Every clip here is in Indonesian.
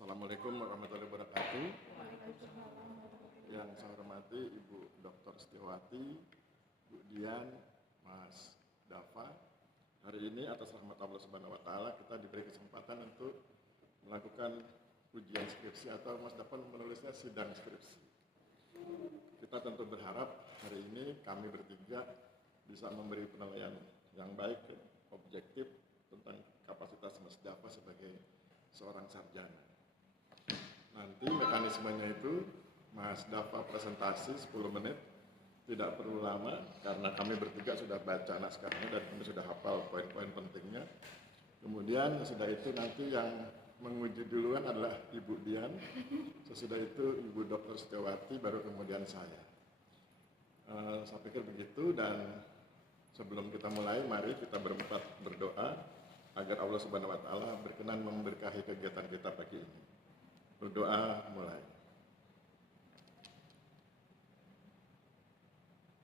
Assalamualaikum warahmatullahi wabarakatuh. Yang saya hormati Ibu Dr. Setiawati, Bu Dian, Mas Dava. Hari ini atas rahmat Allah Subhanahu wa taala kita diberi kesempatan untuk melakukan ujian skripsi atau Mas Dava menulisnya sidang skripsi. Kita tentu berharap hari ini kami bertiga bisa memberi penilaian yang baik, objektif tentang kapasitas Mas Dava sebagai seorang sarjana. Nanti mekanismenya itu Mas Dava presentasi 10 menit, tidak perlu lama karena kami bertiga sudah baca naskahnya dan kami sudah hafal poin-poin pentingnya. Kemudian sesudah itu nanti yang menguji duluan adalah Ibu Dian, sesudah itu Ibu Dr. Setiawati, baru kemudian saya. Saya pikir begitu, dan sebelum kita mulai mari kita berempat berdoa agar Allah Subhanahu wa taala berkenan memberkahi kegiatan kita pagi ini. Berdoa mulai.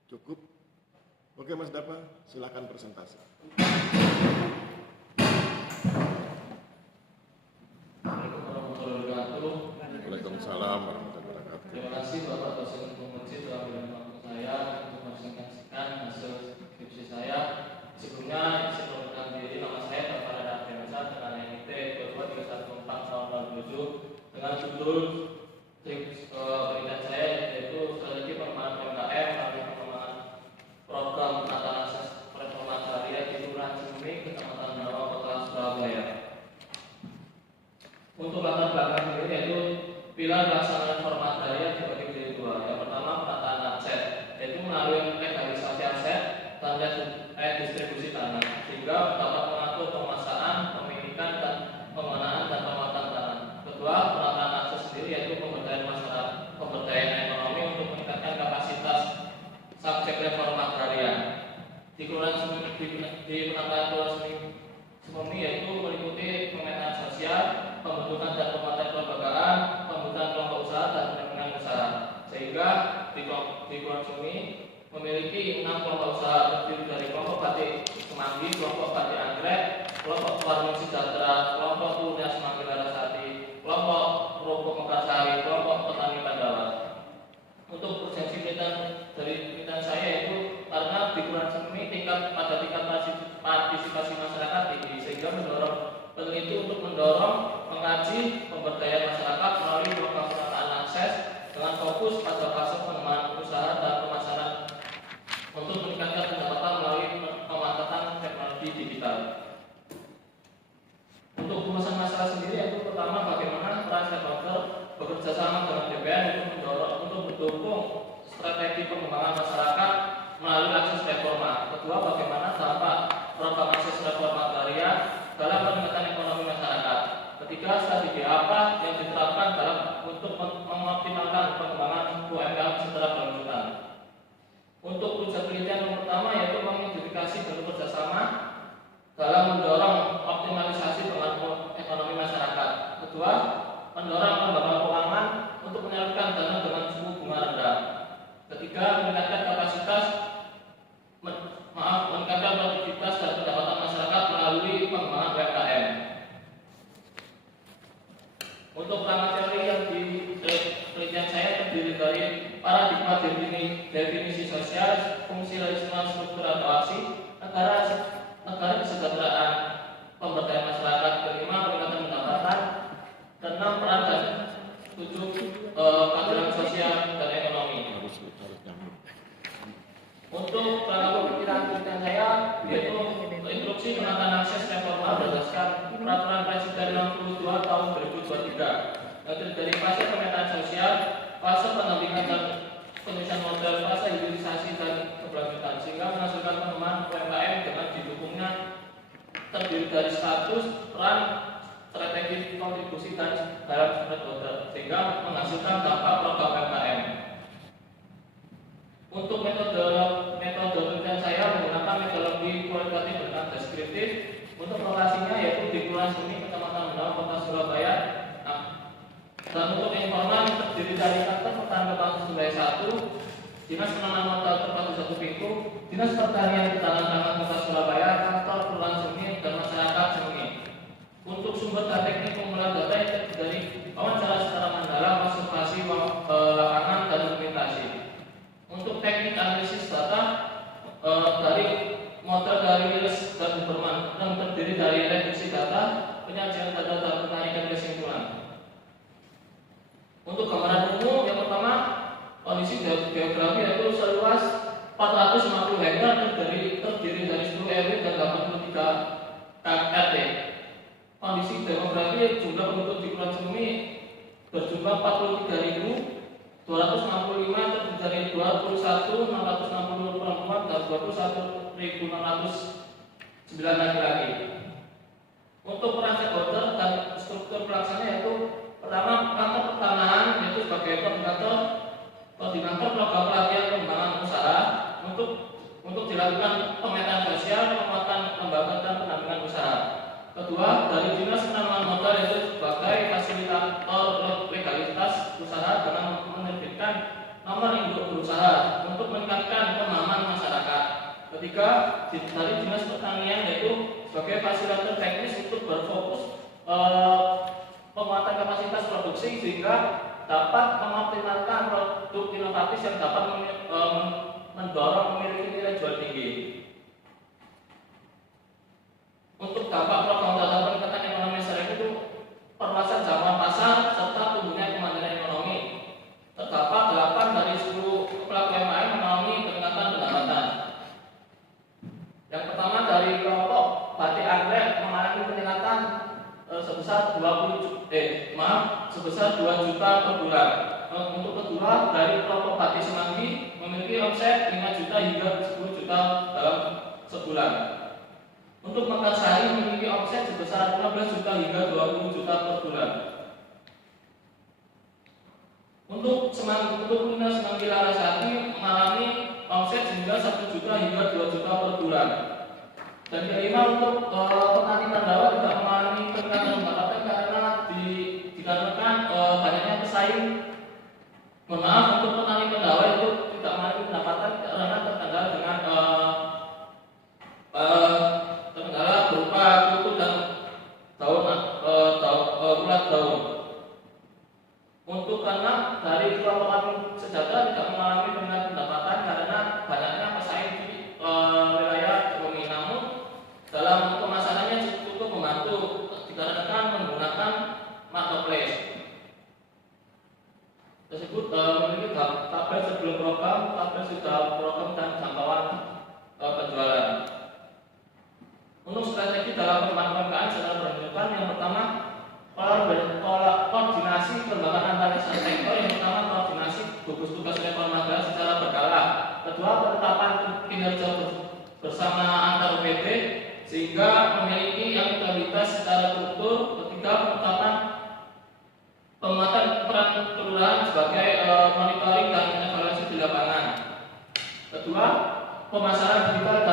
Cukup? Oke Mas Dava, silakan presentasi. Waalaikumsalam warahmatullahi wabarakatuh. Terima kasih Bapak dosen Penguji telah memberikan waktu saya untuk mempresentasikan hasil skripsi saya. Sebelumnya saya perkenalkan diri, nama saya Dava Radha dengan NIT 22314 tahun 2007 dengan judul penelitian saya yaitu strategi pengembangan UMKM melalui pengembangan program penataran akses reforma agraria di Kelurahan Cimemi, Kecamatan Dawa, Kota Surabaya. Untuk latar belakang sendiri yaitu pilar pelaksanaan reforma agraria dibagi menjadi dua. Yang pertama penataan aset, yaitu melalui legalisasi aset dan distribusi tanah, sehingga dapat mengatur pemasaran, pemilikan dan pengelolaan dan pemanfaatan tanah. Kedua, penataan akses sendiri yaitu pemberdayaan masyarakat, pemberdayaan ekonomi untuk meningkatkan kapasitas subjek reforma agraria. Di Kelurahan di penataan Kelurahan Cimemi yaitu meliputi pemetaan sosial, pembentukan dan pemanfaatan kelembagaan, pembentukan kelompok usaha dan pengembangan usaha. Sehingga di Kelurahan Cimemi memiliki 6 kelompok usaha terdiri dari kelompok batik Semanggi, kelompok batik Anggrek, kelompok Warung Sejahtera, kelompok Lunas Semanggi Larasati, kelompok Rokok Mekarsari, kelompok Petani Pandawa. Untuk urgensi penelitian saya itu karena di Kelurahan Cimemi tingkat partisipasi masyarakat tinggi, sehingga mendorong peneliti untuk mengkaji pemberdayaan masyarakat melalui program penataan akses dengan fokus pada fase pengembangan usaha dan pemasaran untuk meningkatkan pendapatan melalui pemanfaatan teknologi digital. Untuk pembahasan masalah sendiri yaitu pertama bagaimana peran stakeholder bekerja sama dengan DPR untuk mendukung strategi pengembangan masyarakat melalui akses reforma. Kedua, bagaimana dampak program akses reforma agraria dalam peningkatan ekonomi masyarakat. Ketiga, strategi apa yang diterapkan untuk mengoptimalkan pengembangan UMKM secara berkelanjutan. Untuk ujian penelitian yang pertama yaitu mengidentifikasi bentuk kerjasama dalam mendorong optimalisasi pengembangan ekonomi masyarakat. Kedua, mendorong lembaga keuangan untuk menyalurkan dana dengan suku bunga rendah. Ketiga, meningkatkan produktivitas dan pendapatan masyarakat melalui pengembangan UMKM. Untuk ranah teori yang di penelitian saya terdiri dari paradigma definisi sosial, fungsi relasional struktur atau aksi, negara kesejahteraan, pemberdayaan masyarakat, kelima peningkatan pendapatan, keenam peran dan tujuh keadilan sosial dan ekonomi. Untuk ranah pemikiran penelitian saya yaitu instruksi penataan akses reforma berdasarkan Peraturan Presiden 62 tahun 2023 yang terdiri dari fase pemetaan sosial, fase pendampingan dan penyusunan model, fase hilirisasi dan keberlanjutan, sehingga menghasilkan pengembangan UMKM dengan didukungnya terdiri dari status, peran, strategi, kontribusi dan dalam stakeholder, sehingga menghasilkan dampak program UMKM. Untuk metode penelitian saya menggunakan metodologi kualitatif dan deskriptif. Untuk lokasinya yaitu di Kelurahan Cimemi, Kecamatan Dawa, Kota Surabaya. Dan untuk informan terdiri dari kantor pertanian Kota Surabaya 1, Dinas Penanaman Modal Terpadu 1 Pintu, Dinas Pertanian Ketahanan Kota Surabaya, kantor Kelurahan Cimemi dan masyarakat Cimemi. Untuk sumber dan teknik pengumpulan data yang terdiri dari Untuk gambaran umum, yang pertama kondisi geografi yaitu seluas 450 hektar terdiri dari 10 RW dan 83 KRT. Kondisi demografi jumlah penduduk di Kepulauan Sumi berjumlah 43.265 terdiri dari 21.660 perempuan dan 21.609 laki-laki. Untuk peran stakeholder dan struktur pelaksana yaitu pertama kantor pertanahan yaitu sebagai koordinator program pelatihan pengembangan usaha untuk dilakukan pemetaan sosial, penguatan lembaga dan pendampingan usaha. Kedua, dari dinas penanaman modal yaitu sebagai fasilitator legalitas usaha dengan menerbitkan nomor induk berusaha untuk meningkatkan pemahaman masyarakat. Ketiga, dari dinas pertanian yaitu sebagai fasilitator teknis untuk berfokus penguatan kapasitas produksi sehingga dapat mengoptimalkan produk inovatif yang dapat mendorong memiliki nilai jual tinggi. Untuk dampak program data peningkatan ekonomi masyarakat itu perluasan jangkauan pasar serta tumbuhnya kemandirian ekonomi. Terdapat 8 dari 10 pelaku UMKM mengalami peningkatan pendapatan. Yang pertama dari kelompok batik anggrek mengalami peningkatan sebesar 2 juta per bulan. Untuk kedua dari kelompok batik semanggi memiliki omset 5 juta hingga 10 juta dalam sebulan. Untuk Mekarsari memiliki omset sebesar 15 juta hingga 20 juta per bulan. Untuk kuliner Semanggi Larasati mengalami omset hingga 1 juta hingga 2 juta per bulan. Dan kelima untuk petani Pandawa tidak mengalami peningkatan pendapatan karena dikarenakan banyaknya pesaing. Untuk petani Pandawa itu tidak mengalami pendapatan karena terkendala dengan terkendala berupa kutu dan ulat daun. Untuk karena dari kelompok tani sejahtera tidak mengalami peningkatan pendapatan karena banyaknya pesaing di wilayah ekonomi. Namun dalam pemasarannya cukup membantu dikarenakan menggunakan marketplace tersebut memiliki tabel sebelum program, tabel sudah program dan jangkauan penjualan. Untuk strategi dalam pengembangan UMKM secara berkelanjutan, yang pertama koordinasi perkembangan antar sektor. Yang pertama koordinasi gugus tugas reformasi secara berkala. Kedua, penetapan kinerja bersama antar UPT sehingga memiliki akuntabilitas secara struktur. Ketiga, penetapan penguatan peran kelurahan sebagai monitoring dan evaluasi di lapangan. Kedua, pemasaran digital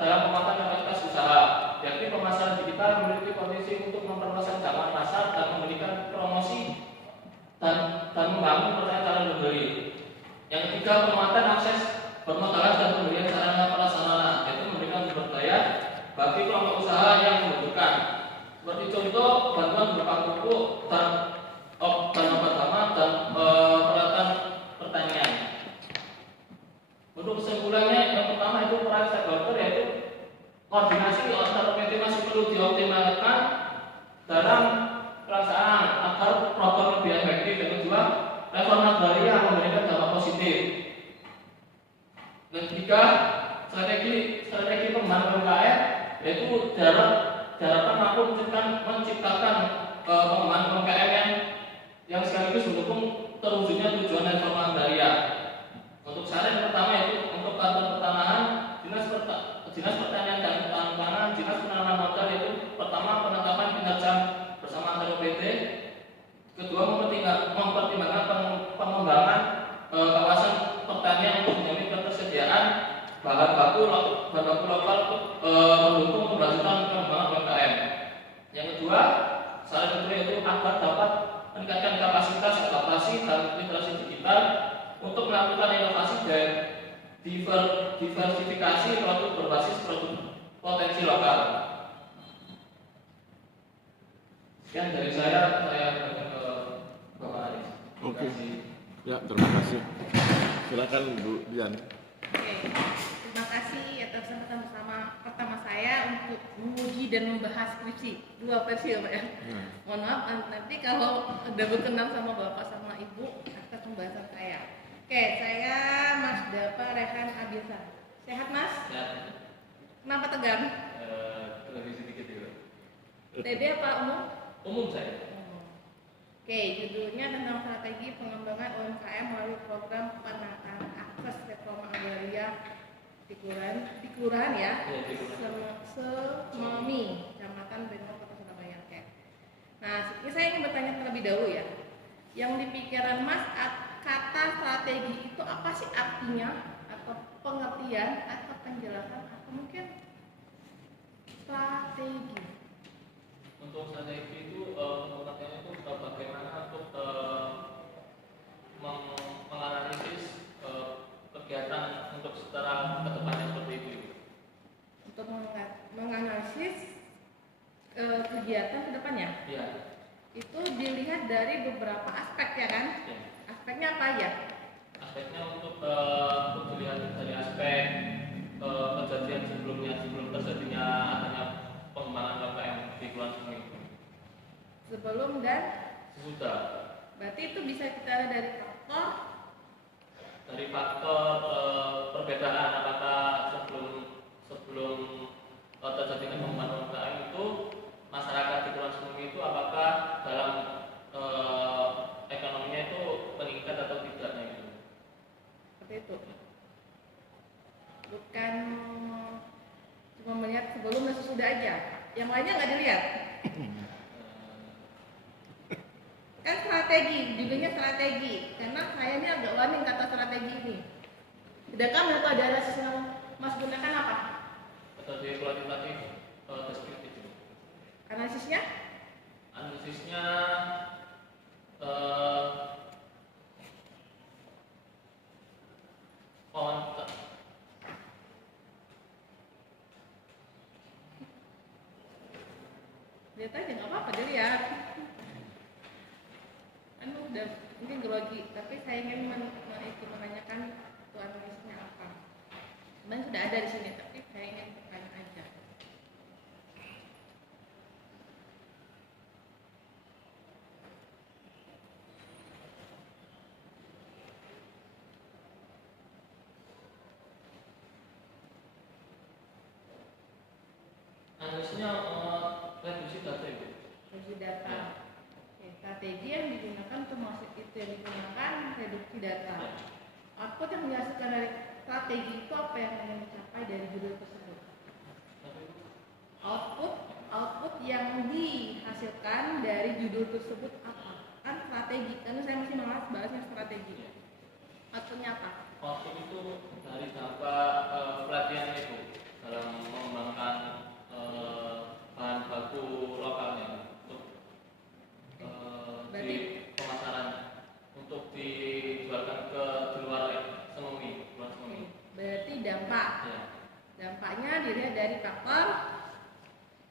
dalam penguatan kapasitas usaha, yakni pemasaran digital memiliki potensi untuk memperluas jangkauan pasar dan memberikan promosi dan membangun percaya calon pembeli. Yang ketiga, penguatan akses permodalan dan pembelian sarana prasarana, yaitu memberikan sumber daya bagi kelompok usaha yang membutuhkan. Seperti contoh bantuan berupa pupuk dan obat hama dan peralatan pertanian. Untuk kesimpulannya, yang pertama itu peran stakeholder yaitu koordinasi antar PT masih perlu dioptimalkan dalam pelaksanaan agar program lebih efektif. Yang kedua, reforma agraria memberikan dampak positif. Dan ketiga, strategi pengembangan UMKM yaitu diharapkan mampu menciptakan pengembangan UMKM yang sekaligus mendukung terwujudnya tujuan reforma agraria. Untuk syarat yang pertama yaitu untuk kantor pertanahan, dinas pertanian dan ketahanan pangan, dinas penanaman modal yaitu pertama penetapan kinerja bersama antar UPT. Kedua, mempertimbangkan pengembangan kawasan pertanian untuk menjamin ketersediaan bahan baku lokal mendukung keberlanjutan pengembangan UMKM. Yang kedua, syarat kedua yaitu agar dapat meningkatkan kapasitas adaptasi dan literasi digital untuk melakukan inovasi dan diversifikasi produk berbasis produk potensi lokal. Sekian dari saya berikan ke Bapak Aris. Oke. Ya, terima kasih. Silakan Bu Dian. Oke, terima kasih atas pertama saya saya untuk menguji dan membahas skripsi, 2 versi ya Pak ya. Mohon maaf nanti kalau udah berkenan sama Bapak sama Ibu atas pembahasan saya. Oke, saya Mas Dava Rehan Abiasa. Sehat Mas? Sehat. Kenapa tegang? Lebih sedikit juga. TB apa umum? Umum saya. Oke, judulnya tentang strategi pengembangan UMKM melalui program penataan akses reforma agraria di kelurahan ya, Iya, di kelurahan. Sememi, Kecamatan Bengkok, Kota Surabaya. Oke. Nah, ini saya ingin bertanya terlebih dahulu ya. Yang di pikiran Mas, kata strategi itu apa sih artinya, atau pengertian, atau penjelasan, atau mungkin strategi? Untuk strategi itu pengertiannya itu bagaimana untuk menganalisis kegiatan untuk secara kedepannya seperti itu. Untuk menganalisis kegiatan kedepannya. Iya. Itu dilihat dari beberapa aspek ya kan? Ya. Aspeknya apa aja? Aspeknya untuk dilihat dari aspek kejadian sebelumnya, sebelum terjadinya adanya pengembangan UMKM di Kepulauan Seribu itu. Sebelum dan Sesudah. berarti itu bisa kita lihat dari faktor perbedaan apakah sebelum terjadinya pengembangan UMKM itu masyarakat di Kepulauan Seribu itu apakah dalam ekonominya itu meningkat atau tidaknya itu. seperti itu. Bukan cuma melihat sebelum dan sesudah aja. Yang lainnya nggak dilihat. Kan strategi, judulnya strategi. Karena saya ini agak warning kata strategi ini. Sedangkan metode analisis yang Mas gunakan apa? Metode kualitatif deskriptif. Analisisnya? Analisisnya Lihat aja nggak apa-apa dilihat. Anu udah mungkin grogi, tapi saya ingin menanyakan itu analisisnya apa. Sebenarnya sudah ada di sini, tapi saya ingin bertanya aja. analisisnya reduksi data itu. Reduksi data. Oke, strategi yang digunakan termasuk itu yang digunakan reduksi data. Output yang dihasilkan dari strategi itu apa yang ingin dicapai dari judul tersebut? Output yang dihasilkan dari judul tersebut apa? Kan strategi, karena saya masih malas bahasnya strategi. Outputnya apa? Output itu dari dampak pelatihan itu dalam mengembangkan bahan baku lokalnya untuk di pemasaran untuk dijualkan ke di luar Sememi, luar Sememi. Berarti dampak. Ya. Dampaknya dilihat dari faktor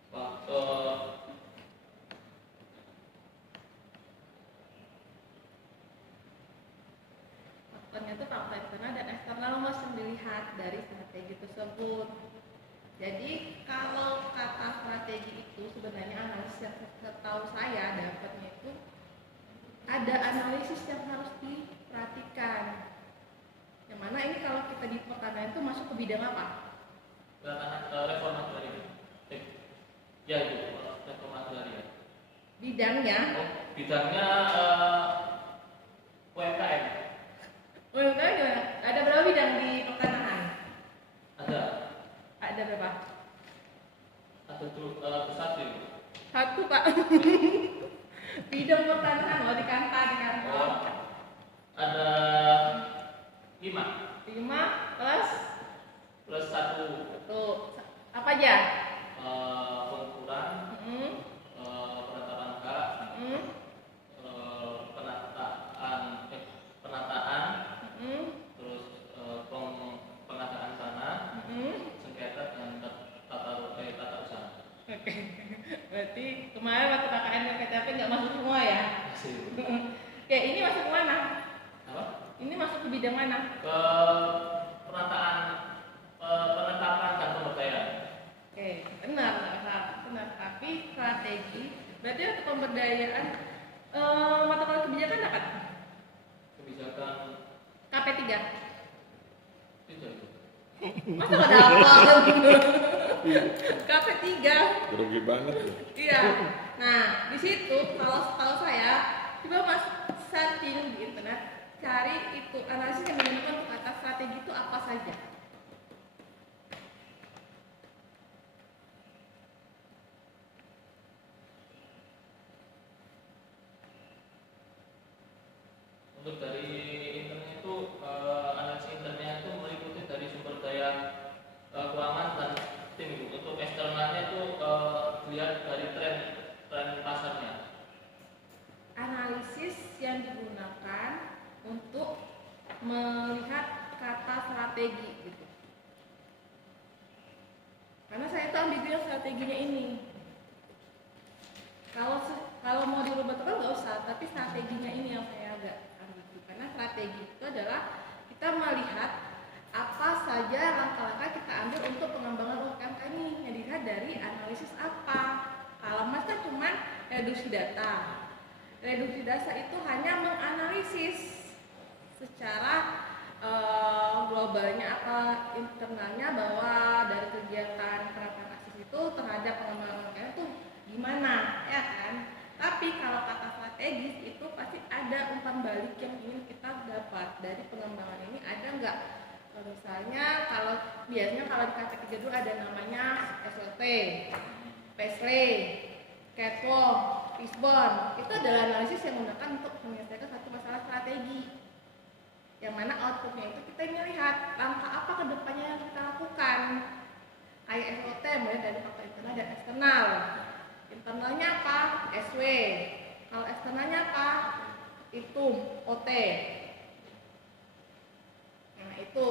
faktornya itu faktor internal dan eksternal Mas yang dilihat dari strategi tersebut. Jadi kalau kata strategi itu sebenarnya analisis yang setahu saya dapatnya itu ada analisis yang harus diperhatikan. Yang mana ini kalau kita di pertanian itu masuk ke bidang apa? Reforma agraria. Ya itu reforma agraria. Bidangnya? Bidangnya UMKM. UMKM gimana? Ada berapa bidang di pertanahan? Ada. Ada berapa? Ada satu. Satu Pak. Bidang pertanahan di kantor. Oh, ada 5 plus 1. Tuh, apa aja? Pengukuran, penetapan hak, penataan, terus pengadaan tanah, sengketa dan tata usaha. Oke. Berarti kemarin waktu KKN KTP nggak masuk semua ya? Masih. Oke, ini masuk ke mana? Apa? Ini masuk ke bidang mana? Ke penetapan dan pemberdayaan. Oke, benar, benar. Tapi strategi berarti untuk pemberdayaan mata kuliah kebijakan dapat Kebijakan KP3. tidak. Masa nggak dapat? KP3. Rugi banget ya. Iya. Nah, di situ kalau saya coba Mas searching di internet, cari itu analisis yang menggunakan untuk kata strategi itu apa saja. Untuk dari internet itu analisis internet itu meliputi dari sumber daya keuangan dan tim Ibu. Untuk eksternalnya itu dilihat dari tren pasarnya. Analisis yang digunakan untuk melihat kata strategi gitu. Karena saya tahu ambigu strateginya ini. Kalau mau dirubah kan nggak usah, tapi strateginya ini yang saya agak ambigu. Karena strategi itu adalah kita melihat apa saja langkah-langkah kita ambil untuk pengembangan UMKM ini yang dilihat dari analisis apa. Kalau Mas kan cuma reduksi data. Reduksi data itu hanya menganalisis secara globalnya apa internalnya bahwa dari kegiatan penerapan akses itu terhadap pengembangan UMKM itu gimana, ya kan? Tapi kalau kata strategis itu pasti ada umpan balik yang ingin kita dapat dari pengembangan ini, ada nggak? Misalnya biasanya kalau di KP3 dulu ada namanya SLT, PSLE, catwalk, fishbone. Itu adalah analisis yang menggunakan untuk menyelesaikan satu masalah strategi. Yang mana outputnya itu kita melihat langkah apa kedepannya yang kita lakukan. Kayak SLT mulai dari faktor internal dan eksternal. Internalnya apa? SW. Kalau eksternalnya apa? Itu OT. Nah itu.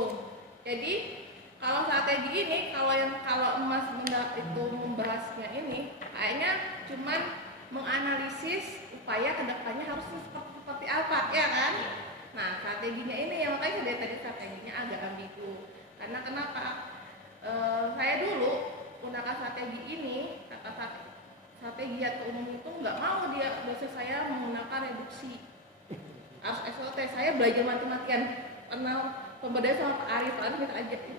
Jadi kalau strategi ini, kalau Mas itu membahasnya ini, kayaknya cuman menganalisis upaya kedepannya harus seperti apa, ya kan? Nah strateginya ini yang makanya dari tadi strateginya agak ambigu. Karena kenapa? Saya dulu menggunakan strategi ini, kata strategi atau umum itu nggak mau dia biasa saya menggunakan reduksi. Harus SLT, saya belajar mati-matian kenal pemberdayaan sama Pak Arif.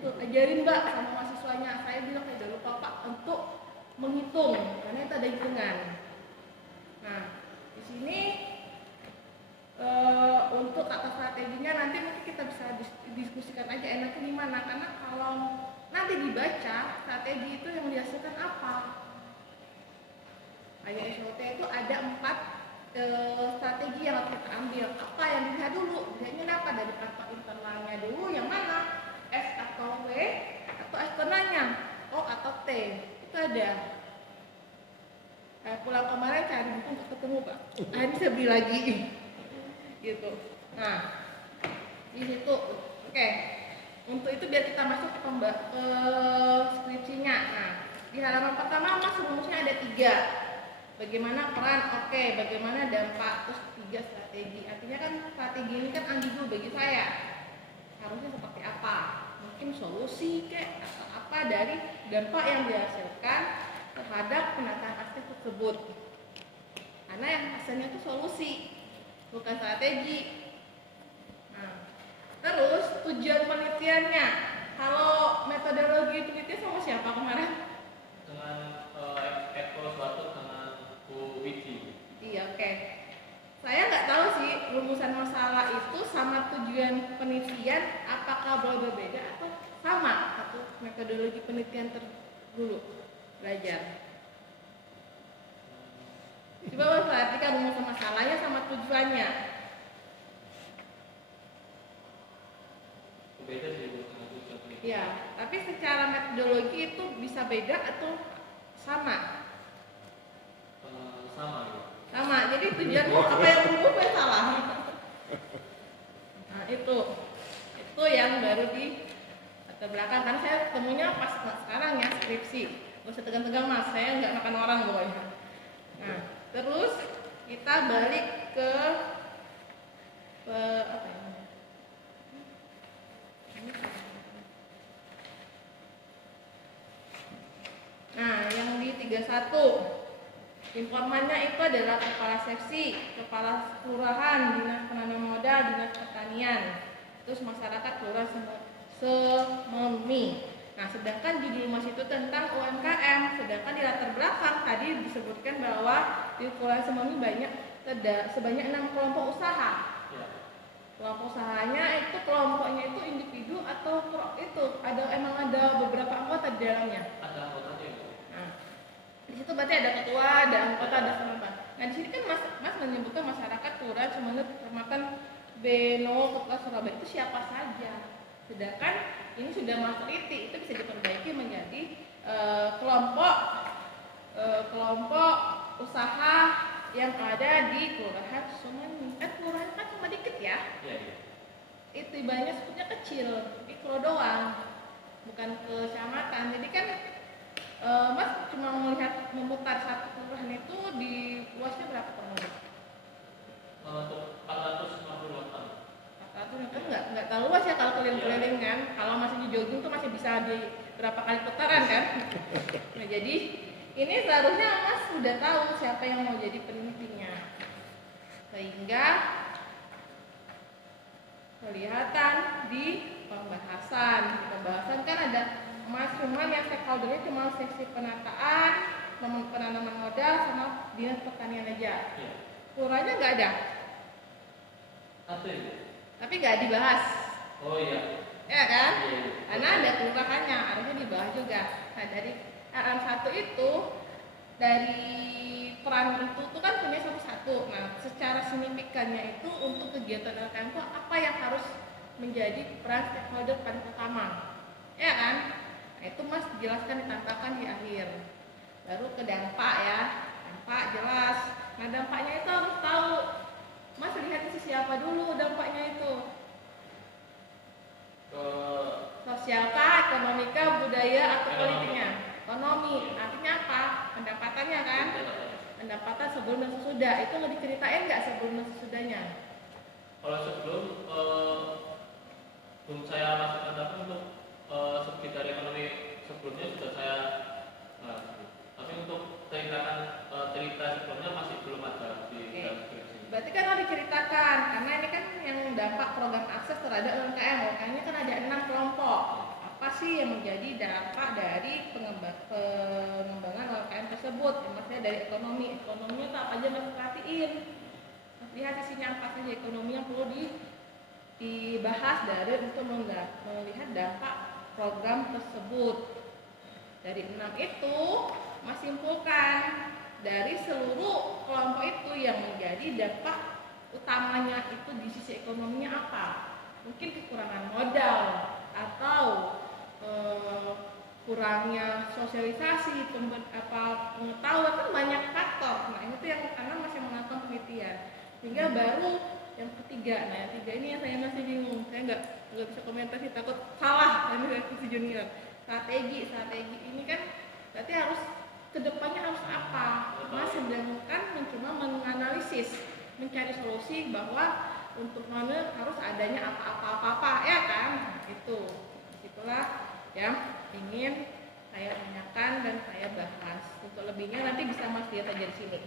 Itu ajarin Mbak sama mahasiswanya. Saya bilang saya udah lupa Pak untuk menghitung karena itu ada hitungan. Nah di sini untuk kata strateginya nanti mungkin kita bisa diskusikan aja enaknya gimana, karena kalau nanti dibaca strategi itu yang dihasilkan apa. Kayak SLT itu ada 4 strategi yang harus kita ambil. Apa yang dilihat dulu? Dilihatnya apa? Dari faktor internalnya dulu yang mana? S atau W atau eksternalnya? O atau T? Itu ada. Pulang kemarin cari buku nggak ketemu Pak. Ini saya beli lagi. Gitu. Nah, di situ. Oke. Untuk itu biar kita masuk ke skripsinya. Nah, di halaman pertama Mas rumusnya ada 3. Bagaimana peran, bagaimana dampak, terus 3 strategi. Artinya kan strategi ini kan ambigu bagi saya. Harusnya seperti apa? Mungkin solusi atau apa dari dampak yang dihasilkan terhadap penataan akses tersebut. Karena yang hasilnya itu solusi, bukan strategi. Nah, terus tujuan penelitiannya. Kalau metodologi penelitian sama siapa kemarin? Dengan Eko Suatu dengan Bu Widi. Iya, oke. Saya nggak tahu sih rumusan masalah itu sama tujuan penelitian apakah berbeda atau sama atau metodologi penelitian dulu belajar. Coba perhatikan rumusan masalahnya sama tujuannya. Beda sih Bu dengan tujuan penelitian. Ya, tapi secara metodologi itu bisa beda atau sama? Sama ya. Sama. Jadi tujuanmu apa yang berubah salah. Nah, itu yang baru di latar belakang. Kan saya temunya pas sekarang ya skripsi. Gak usah tegang-tegang Mas, saya nggak makan orang pokoknya. Nah, terus kita balik ke apa ya? 31. Informannya itu adalah kepala seksi, kepala kelurahan, dinas penanaman modal, dinas pertanian, terus masyarakat kelurahan Sememi. Nah, sedangkan judul mas itu tentang UMKM, sedangkan di latar belakang tadi disebutkan bahwa di kelurahan Sememi sebanyak 6 kelompok usaha. Kelompok usahanya itu kelompoknya itu individu atau itu emang ada beberapa anggota di dalamnya. Ada anggotanya itu. Nah, di situ berarti ada ketua, ada anggota, ada penambah. Nah, di sini kan mas menyebutkan masyarakat kelurahan Sememi Kecamatan Beno, Kota Surabaya itu siapa saja. Sedangkan ini sudah mas teliti, itu bisa diperbaiki menjadi kelompok usaha yang ada di kelurahan Sememi. Kelurahan kan cuma dikit ya. Iya. Itu ibaratnya sebutnya kecil, mikro doang, bukan kecamatan. Jadi kan mas cuma melihat memutar satu kelurahan itu di luasnya berapa kurang? Untuk 458. 400 kan nggak terlalu luas ya kalau keliling-keliling kan. Kalau masih di jogging tuh masih bisa di berapa kali putaran kan. Nah, jadi ini seharusnya mas sudah tahu siapa yang mau jadi pemimpinnya, sehingga kelihatan di pembahasan kan ada mas cuman yang stakeholdernya cuma seksi penataan, penanaman modal sama dinas pertanian aja. Kelurahannya nggak ada. Tapi nggak dibahas. Oh iya. Ya kan? Iya. Karena ada kelurahannya, harusnya dibahas juga. Nah, dari RM1 itu dari peran itu tuh kan punya satu-satu. Nah, secara signifikannya itu untuk kegiatan LKM itu apa yang harus menjadi peran stakeholder paling utama, ya kan? Nah, itu mas jelaskan, ditampilkan di akhir. Baru ke dampak ya, dampak jelas. Nah, dampaknya itu harus tahu. Mas lihat sisi siapa dulu dampaknya itu? Sosial kah, ekonomi kah, budaya atau politiknya? Ekonomi, artinya apa? Pendapatannya kan? Pendapatan sebelum dan sesudah. Itu mau diceritain nggak sebelum dan sesudahnya? Kalau sebelum saya masukkan data untuk segi dari ekonomi sebelumnya sudah saya tapi untuk cerita sebelumnya masih belum ada di dalam skripsi. Berarti kan harus diceritakan, karena ini kan yang dampak program akses terhadap UMKM. UMKM-nya kan ada 6 kelompok. Apa sih yang menjadi dampak dari pengembangan UMKM tersebut? Yang maksudnya dari ekonominya tak apa aja mas perhatiin. Mas lihat isinya apa saja ekonomi yang perlu dibahas dari untuk melihat dampak program tersebut. Dari 6 itu mas simpulkan dari seluruh kelompok itu yang menjadi dampak utamanya itu di sisi ekonominya apa? Mungkin kekurangan modal atau kurangnya sosialisasi, pengetahuan, kan banyak faktor. Nah, itu yang karena masih melakukan penelitian. Sehingga baru yang ketiga. Nah, yang ketiga ini yang saya masih bingung. Saya nggak bisa komentar sih, takut salah. Ini saya masih junior. Strategi ini kan berarti harus kedepannya harus apa? Mas sedangkan mencoba menganalisis, mencari solusi bahwa untuk mana harus adanya apa ya kan? Nah, itu. Itulah yang ingin saya tanyakan dan saya bahas. Untuk lebihnya nanti bisa mas lihat aja di sini.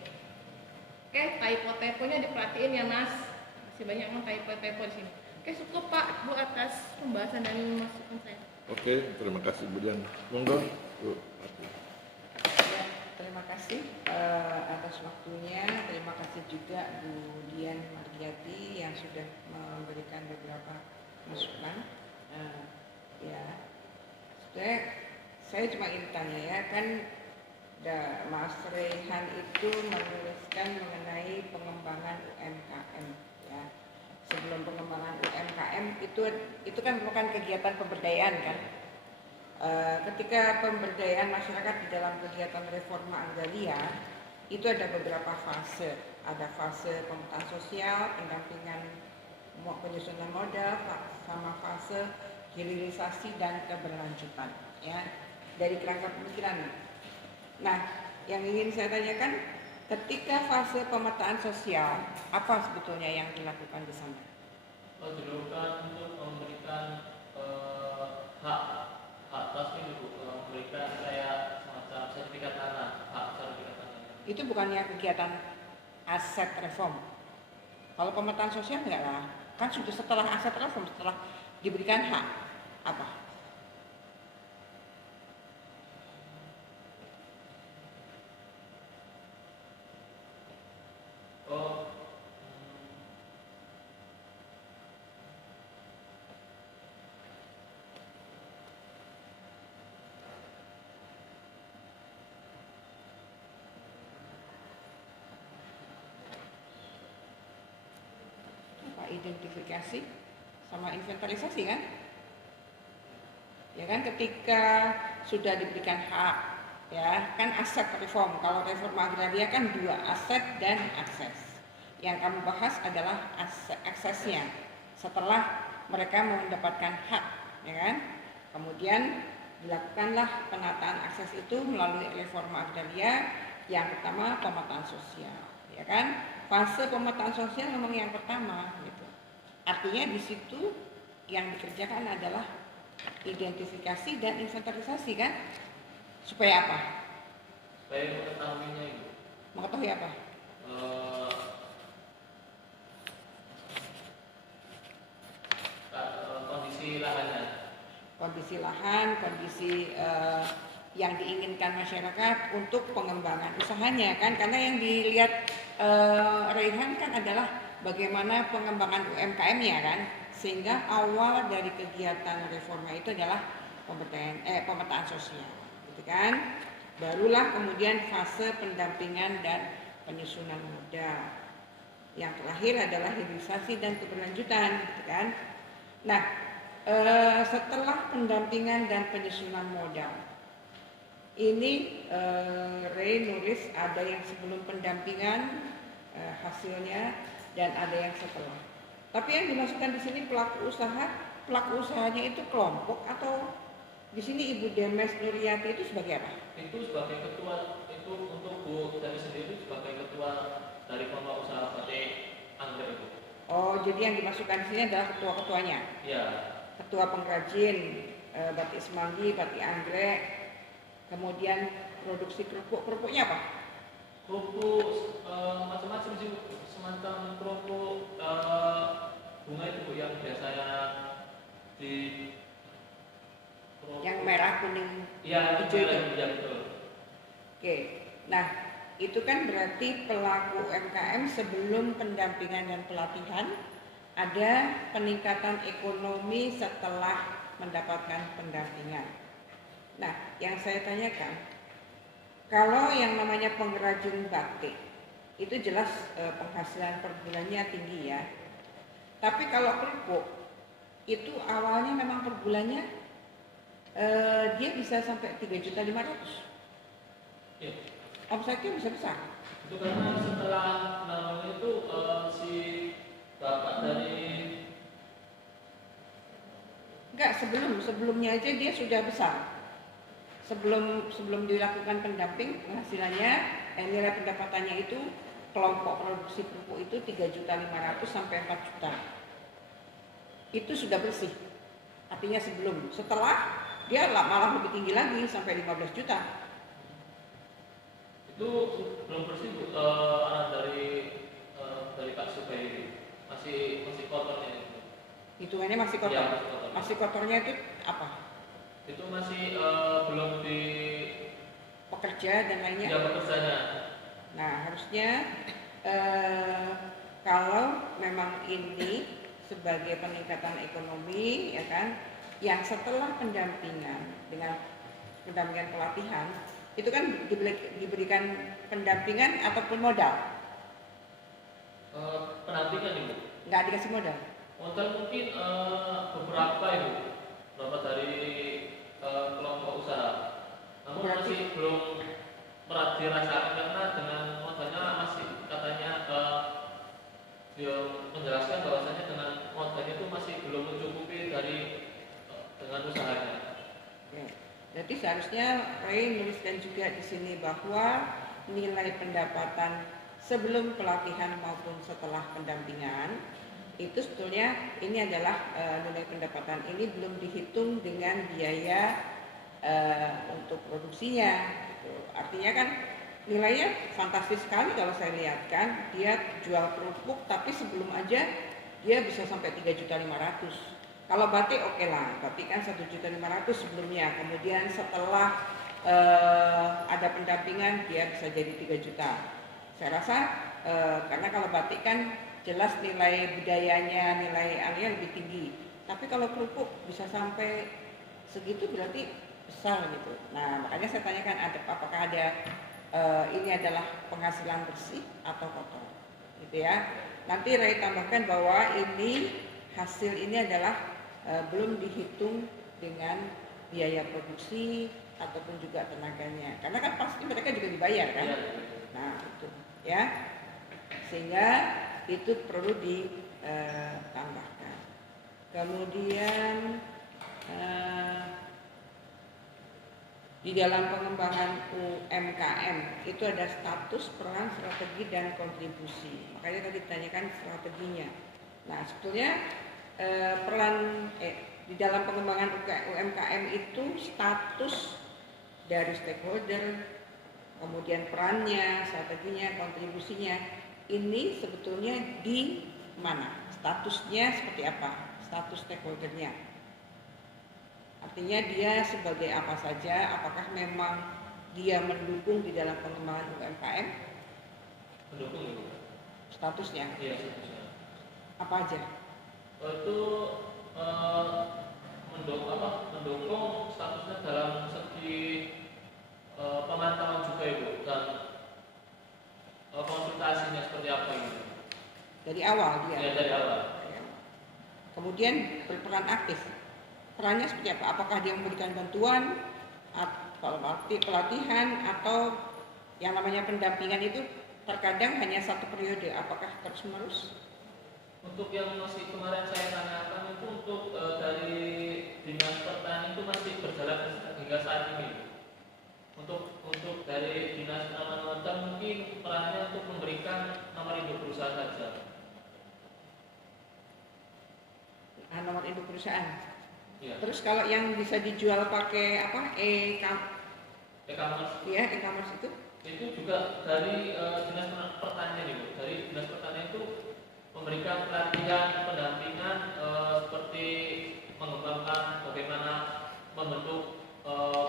Oke, typo-typonya diperhatiin ya mas. Masih banyak typo-typo di sini. Oke, cukup Pak Bu atas pembahasan dan masukan saya. Oke, terima kasih Bu Dian. Monggo, Bu. Ya, terima kasih atas waktunya. Terima kasih juga Bu Dian Margiati yang sudah memberikan beberapa masukan. Ya, sebenarnya saya cuma ingin tanya ya, kan Mas Rehan itu menuliskan mengenai pengembangan UMKM ya. Sebelum pengembangan UMKM itu kan merupakan kegiatan pemberdayaan kan. Ketika pemberdayaan masyarakat di dalam kegiatan reforma agraria itu ada beberapa fase. Ada fase pemetaan sosial, pendampingan penyusunan modal, sama fase hilirisasi dan keberlanjutan ya dari kerangka pemikiran. Nah, yang ingin saya tanyakan, ketika fase pemetaan sosial apa sebetulnya yang dilakukan di sana? Dilakukan untuk memberikan hak atas ini Bu, memberikan kayak semacam sertifikat tanah, hak Itu bukannya kegiatan aset reform. Kalau pemetaan sosial enggak lah, kan sudah setelah aset reform, setelah diberikan hak apa? Oh, Apa identifikasi sama inventarisasi kan? Ya kan, ketika sudah diberikan hak, ya kan aset reform. Kalau reform agraria kan dua, aset dan akses. Yang kami bahas adalah aksesnya. Setelah mereka mendapatkan hak, ya kan? Kemudian dilakukanlah penataan akses itu melalui reforma agraria. Yang pertama pemetaan sosial, ya kan? Fase pemetaan sosial memang yang pertama, gitu. Artinya di situ yang dikerjakan adalah identifikasi dan inventarisasi kan? Supaya apa? supaya mengetahuinya Ibu. Mengetahui apa? Eh, kondisi lahannya. Kondisi lahan, kondisi yang diinginkan masyarakat untuk pengembangan usahanya kan? Karena yang dilihat Raihan kan adalah bagaimana pengembangan UMKM-nya kan? Sehingga awal dari kegiatan reforma itu adalah pemetaan sosial, gitu kan? Barulah kemudian fase pendampingan dan penyusunan modal. Yang terakhir adalah hilirisasi dan keberlanjutan, gitu kan? Nah, setelah pendampingan dan penyusunan modal, ini Ray nulis ada yang sebelum pendampingan hasilnya dan ada yang setelah. Tapi yang dimasukkan di sini pelaku usahanya itu kelompok atau di sini Ibu Demes Nuriyati itu sebagai apa? Itu sebagai ketua, itu untuk Bu dari sendiri sebagai ketua dari kelompok usaha batik anggrek itu. Oh, jadi yang dimasukkan di sini adalah ketua-ketuanya. Iya. Ketua pengrajin batik semanggi, batik anggrek, kemudian produksi kerupuknya apa? Kerupuk macam-macam sih, semacam kerupuk bunga itu Bu, yang biasanya di Yang merah, kuning, iya, hijau itu. iya betul. Oke, nah itu kan berarti pelaku UMKM sebelum pendampingan dan pelatihan ada peningkatan ekonomi setelah mendapatkan pendampingan. Nah, yang saya tanyakan, kalau yang namanya pengrajin batik itu jelas penghasilan per bulannya tinggi ya. Tapi kalau kerupuk itu awalnya memang per bulannya dia bisa sampai 3.500.000. Iya. Omsetnya bisa besar. Itu karena setelah namanya itu si bapak dari Enggak, sebelumnya aja dia sudah besar. Sebelum dilakukan pendamping, penghasilannya nilai pendapatannya itu kelompok produksi kerupuk itu 3.500.000 sampai 4 juta. Itu sudah bersih. Artinya sebelum, setelah dia malah lebih tinggi lagi sampai 15 juta. itu belum bersih Bu, anak dari Pak Subairi masih kotornya itu. Hitungannya masih kotor. Iya, masih kotor. Masih kotornya itu apa? Itu masih belum di Pekerja dan lainnya. ya pekerjanya. Nah, harusnya kalau memang ini sebagai peningkatan ekonomi, ya kan, yang setelah pendampingan dengan pendampingan pelatihan itu kan diberikan pendampingan ataupun modal. Pendampingan Ibu. Nggak dikasih modal. Modal mungkin beberapa Ibu, beberapa dari kelompok usaha. Namun Berarti- masih belum dirasakan karena dengan modalnya masih katanya dia menjelaskan bahwasanya dengan modalnya itu masih belum mencukupi dari dengan usahanya. Oke. Jadi seharusnya Ray menuliskan juga di sini bahwa nilai pendapatan sebelum pelatihan maupun setelah pendampingan itu sebetulnya ini adalah nilai pendapatan ini belum dihitung dengan biaya untuk produksinya. Gitu. Artinya kan nilainya fantastis sekali kalau saya lihat kan. Dia jual kerupuk tapi sebelum aja dia bisa sampai 3.500.000. Kalau batik oke lah, batik kan 1.500.000 sebelumnya. Kemudian setelah ada pendampingan dia bisa jadi 3 juta. Saya rasa karena kalau batik kan jelas nilai budayanya, nilai anunya lebih tinggi. Tapi kalau kerupuk bisa sampai segitu berarti besar gitu. Nah makanya saya tanyakan apakah ada ini adalah penghasilan bersih atau kotor, gitu ya. Nanti Ray tambahkan bahwa ini hasil ini adalah belum dihitung dengan biaya produksi ataupun juga tenaganya, karena kan pasti mereka juga dibayar kan. Nah itu ya, sehingga itu perlu ditambahkan. Kemudian di dalam pengembangan UMKM itu ada status, peran, strategi, dan kontribusi. Makanya tadi ditanyakan strateginya. Nah sebetulnya peran di dalam pengembangan UMKM itu status dari stakeholder, kemudian perannya, strateginya, kontribusinya, ini sebetulnya di mana? Statusnya seperti apa? Status stakeholdernya. Artinya dia sebagai apa saja, apakah memang dia mendukung di dalam pengembangan UMKM? Mendukung itu. Statusnya? Iya, statusnya. Apa aja? Itu mendukung statusnya dalam segi pemantauan juga Ibu, dan konsultasinya seperti apa gitu. Dari awal dia? Ya, dari awal. Kemudian berperan aktif. Perannya seperti apa? Apakah dia memberikan bantuan, atau pelatihan, atau yang namanya pendampingan itu terkadang hanya satu periode, apakah terus-menerus? Untuk yang masih kemarin saya tanyakan itu untuk dari Dinas Pertanian itu masih berjalan hingga saat ini. Untuk dari Dinas Penanaman Modal mungkin perannya untuk memberikan nomor induk perusahaan saja. Nomor induk perusahaan. Ya. Terus kalau yang bisa dijual pakai apa? E-commerce. Iya, e-commerce itu? Itu juga dari Dinas Pertanian Ibu. Dari Dinas Pertanian itu memberikan pelatihan, pendampingan seperti mengembangkan bagaimana membentuk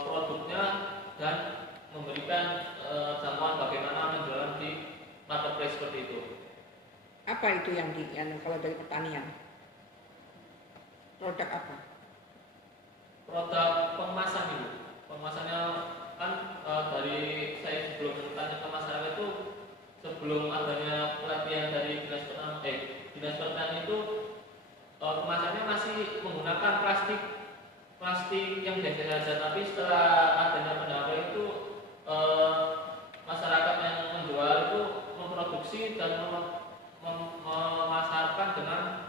produknya dan memberikan jamuan bagaimana menjual di marketplace seperti itu. Apa itu yang kalau dari pertanian? Produk apa? Produk pengemasan Ibu. Pengemasannya kan dari saya sebelum tanya ke masyarakat itu, sebelum adanya pelatihan dari Dinas Pertanian itu kemasannya masih menggunakan plastik yang biasa saja, tapi setelah adanya pendampingan itu masyarakat yang menjual itu memproduksi dan memasarkan dengan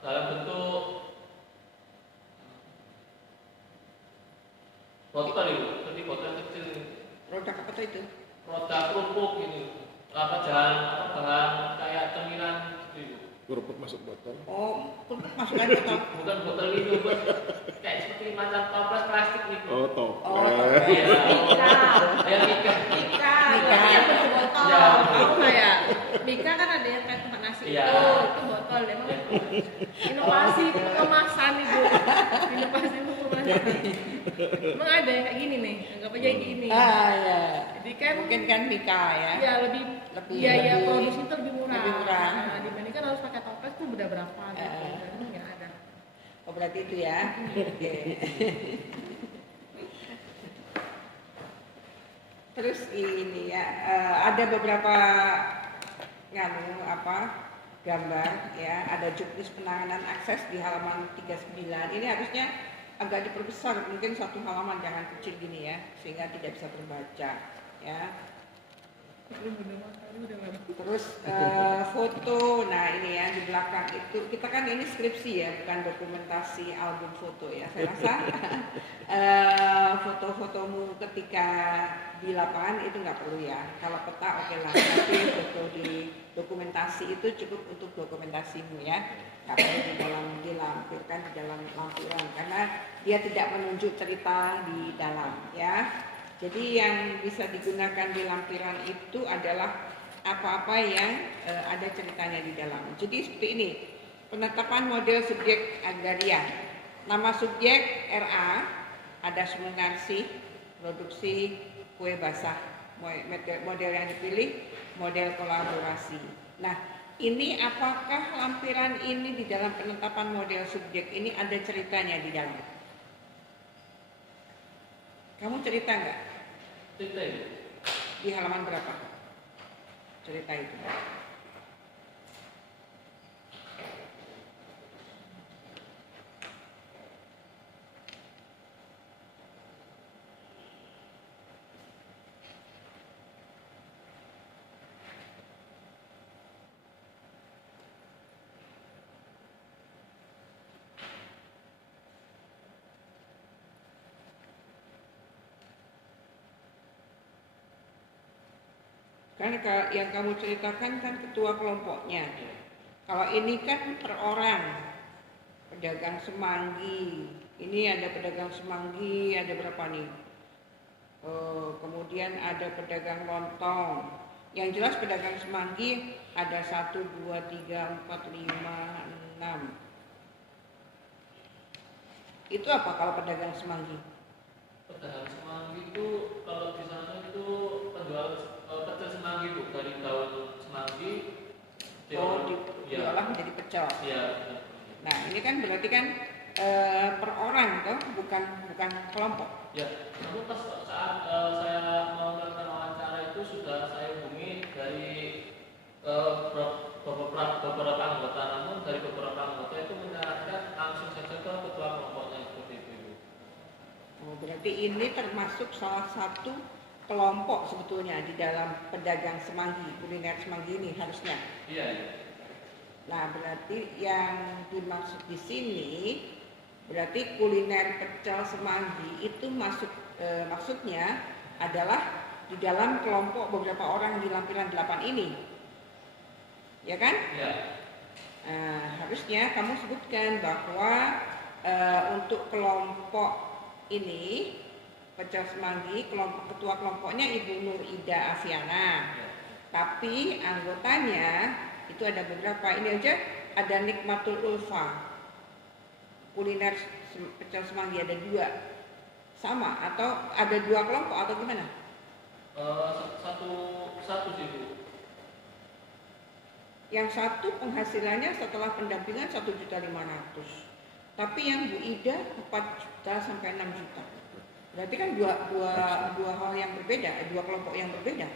dalam bentuk botol Ibu, seperti botol kecil. Produk apa tuh itu? Produk kerupuk gitu. Bahan kayak cemilan gitu Ibu. Kerupuk masuk botol. Oh, kerupuk masukkan botol. Bukan botol itu, kayak seperti macam toples plastik gitu. Oh, toples. toples. Iya. Ya, Mika yang bentuk botol. Ya. Tahu nggak ya? Mika kan ada yang kayak tempat nasi Iya. itu botol. Emang inovasi kemasan Ibu. Inovasi kemasan. Emang ada yang kayak gini nih, anggap aja gini. Ya. Jadi kan Mungkin kan Mika ya. ya lebih biaya produksi itu lebih murah. Lebih murah. Nah, dibandingkan harus pakai toples tuh udah berapa gitu. Jadi nggak ada. Oh berarti itu ya. Oke. Terus ini ya, ada beberapa gambar ya, ada juknis penanganan akses di halaman 39. Ini harusnya agak diperbesar, mungkin satu halaman, jangan kecil gini ya, sehingga tidak bisa terbaca ya. Terus foto, nah ini ya di belakang itu, kita kan ini skripsi ya, bukan dokumentasi album foto ya. Saya rasa foto-fotomu ketika di lapangan itu nggak perlu ya. Kalau peta oke lah, tapi foto di dokumentasi itu cukup untuk dokumentasimu ya. Nggak perlu dilampirkan di dalam lampiran, karena dia tidak menunjuk cerita di dalam ya. Jadi yang bisa digunakan di lampiran itu adalah apa-apa yang ada ceritanya di dalam. Jadi seperti ini, penetapan model subjek agraria. Nama subjek RA, ada Sunarsi, produksi kue basah. Model yang dipilih, model kolaborasi. Nah, ini apakah lampiran ini di dalam penetapan model subjek ini ada ceritanya di dalam? Kamu cerita nggak? Cerita itu. Di halaman berapa? Cerita itu. Kan yang kamu ceritakan kan ketua kelompoknya. Kalau ini kan per orang, pedagang semanggi. Ini ada pedagang semanggi, ada berapa nih? Kemudian ada pedagang lontong. Yang jelas pedagang semanggi ada 1, 2, 3, 4, 5, 6. Itu apa kalau pedagang semanggi? Pedagang semanggi itu kalau di sana itu penjual pecel semanggi Bu, dari daun semanggi diolah menjadi pecel. Iya. Nah, ini kan berarti kan per orang toh, bukan kelompok. Ya, namun pas saat saya mau melakukan wawancara itu sudah saya hubungi dari beberapa anggota, namun dari beberapa anggota itu menyarankan langsung saja ke ketua kelompoknya seperti itu. Oh, berarti ini termasuk salah satu kelompok sebetulnya di dalam pedagang semanggi, kuliner semanggi ini harusnya. Iya. Nah, berarti yang dimaksud di sini berarti kuliner pecel semanggi itu maksudnya adalah di dalam kelompok beberapa orang di lampiran 8 ini. Ya kan? Iya. Harusnya kamu sebutkan bahwa untuk kelompok ini pecel semanggi, ketua kelompoknya Ibu Nur Ida Afiana. Ya. Tapi anggotanya itu ada beberapa. Ini aja ada Nikmatul Ulfa. Kuliner pecel semanggi ada 2. Sama atau ada 2 kelompok atau gimana? Satu sih Bu. Yang satu penghasilannya setelah pendampingan 1.500.000. Tapi yang Bu Ida 4 juta sampai 6 juta. Berarti kan dua hal yang berbeda, 2 kelompok yang berbeda.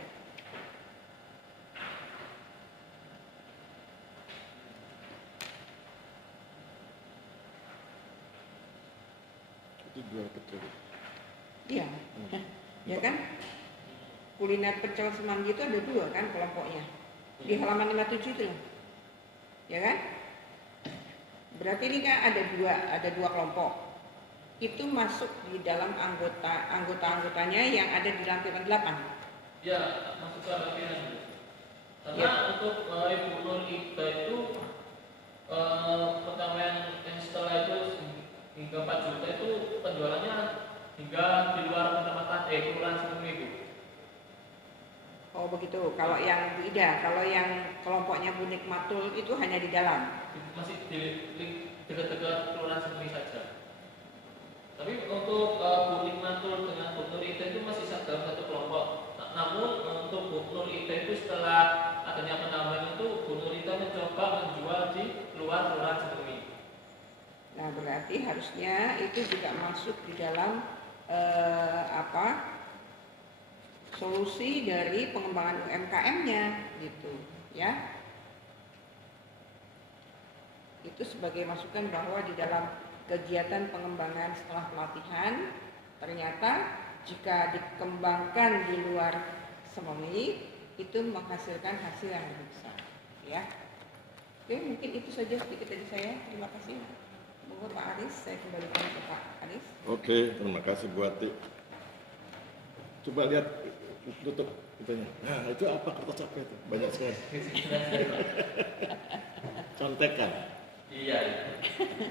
Itu 2 kecil. Iya, ya kan? Kuliner pecel semanggi itu ada 2 kan kelompoknya. Di halaman 57 itu, ya kan? Berarti ini kan ada dua kelompok. Itu masuk di dalam anggotanya yang ada di lampiran 8. Ya, masuk ke lampiran. Karena Ya. untuk Ibu Nur Ida itu pertama yang setelah itu hingga 4 juta itu penjualannya hingga di luar kecamatan kelurahan Sumumi Bu. Oh begitu. Kalau yang Bu Ida, kalau yang kelompoknya Bu Nikmatul itu hanya di dalam. Masih di dekat-dekat kelurahan Sumumi saja. Tapi untuk Bu Nikmatul dengan Bu Nur Ida itu masih dalam satu kelompok. Namun untuk Bu Nur Ida itu setelah adanya penambahan itu Bu Nur Ida mencoba menjual di luar kelurahan Sumumi. Nah berarti harusnya itu juga masuk di dalam solusi dari pengembangan UMKM-nya gitu ya. Itu sebagai masukan bahwa di dalam kegiatan pengembangan setelah pelatihan ternyata jika dikembangkan di luar Sememi itu menghasilkan hasil yang lebih besar ya. Oke, mungkin itu saja sedikit dari saya. Terima kasih. Monggo Pak Aris, saya kembalikan ke Pak Aris. Oke, terima kasih Bu Ati. Coba lihat tutup itunya. Nah, itu apa kertas apa itu? Banyak sekali. Contekan. Iya.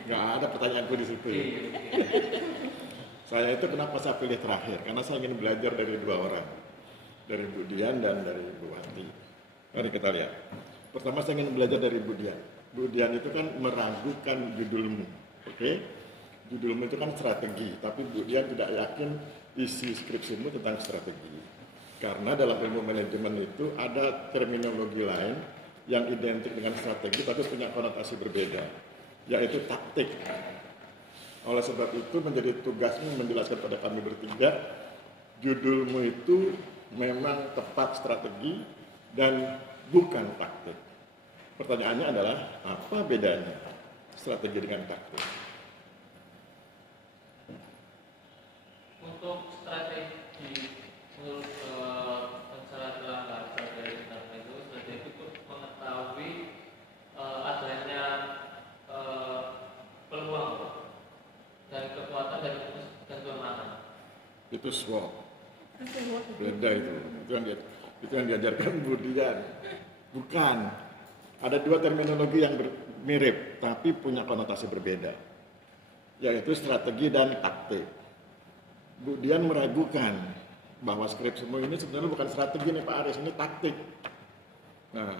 Nggak ada pertanyaanku di situ. Iya. Saya itu kenapa saya pilih terakhir? Karena saya ingin belajar dari dua orang, dari Bu Dian dan dari Bu Wati. Mari kita lihat. Pertama saya ingin belajar dari Bu Dian. Bu Dian itu kan meragukan judulmu, oke? Judulmu itu kan strategi, tapi Bu Dian tidak yakin isi skripsimu tentang strategi. Karena dalam ilmu manajemen itu ada terminologi lain yang identik dengan strategi tapi punya konotasi berbeda, yaitu taktik. Oleh sebab itu menjadi tugasmu menjelaskan pada kami bertiga, judulmu itu memang tepat strategi dan bukan taktik. Pertanyaannya adalah, apa bedanya strategi dengan taktik? Untuk strategi menurut pencerahan bahasa dari internet itu strategi itu mengetahui adanya peluang dan kekuatan dan kelemahan. Itu SWOT. Beda itu. Itu yang diajarkan Bu Dian. Bukan. Ada dua terminologi yang mirip tapi punya konotasi berbeda, yaitu strategi dan taktik. Bu Dian meragukan bahwa skripsimu ini sebenarnya bukan strategi nih Pak Aris, ini taktik. Nah,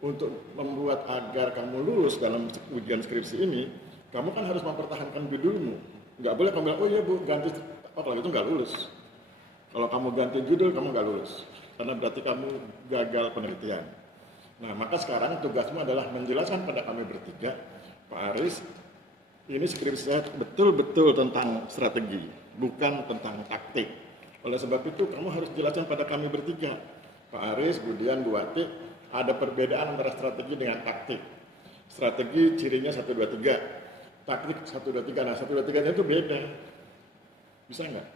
untuk membuat agar kamu lulus dalam ujian skripsi ini, kamu kan harus mempertahankan judulmu. Nggak boleh kamu bilang, oh iya Bu, ganti, kalau itu nggak lulus. Kalau kamu ganti judul, kamu nggak lulus. Karena berarti kamu gagal penelitian. Nah, maka sekarang tugasmu adalah menjelaskan pada kami bertiga, Pak Aris, ini skripsi saya betul-betul tentang strategi, bukan tentang taktik. Oleh sebab itu, kamu harus jelaskan pada kami bertiga, Pak Aris, Bu Dian, Bu Wati, ada perbedaan antara strategi dengan taktik. Strategi cirinya 1, 2, 3. Taktik 1, 2, 3. Nah, 1, 2, 3 itu beda. Bisa nggak?